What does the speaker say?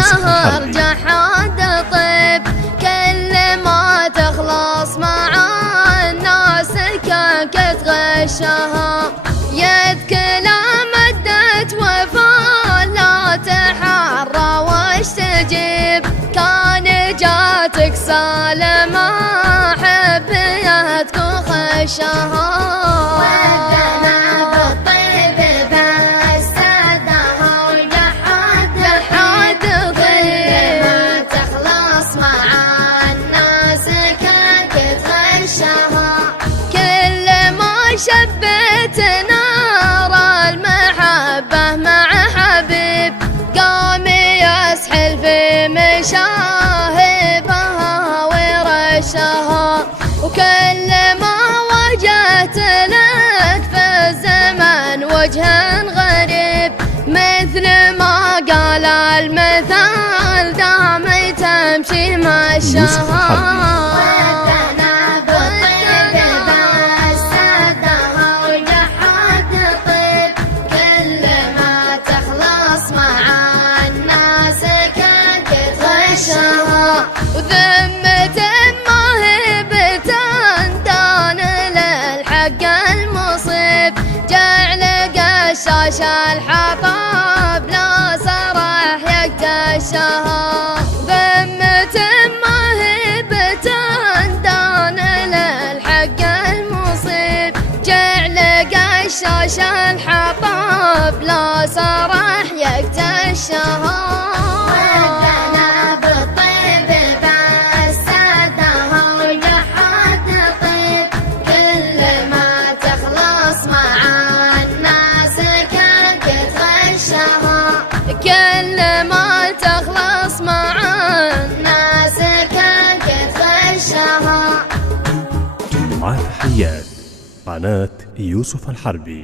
الشهر جحاد طيب، كل ما تخلص مع الناس كنك تغشها. يدك لا مدت وفا لا تحرى واشتجيب، كان جاتك سالمة حبيتك وخشها. شبت نار المحبة مع حبيب، قام يسحل في مشاهبها ورشها. وكل ما واجهت لك في الزمن وجه غريب، مثل ما قال المثال دام تمشي مشاها. وذمة ما هي بتندان للحق المصيب، جعل قشاش الحطاب لا سرح يقتشها. ذمة ما هي بتندان للحق المصيب، جعل قشاش الحطاب لا سرح يقتشها. كل ما تخلص مع الناس كنك تغشها. مع تحيات قناة يوسف الحربي.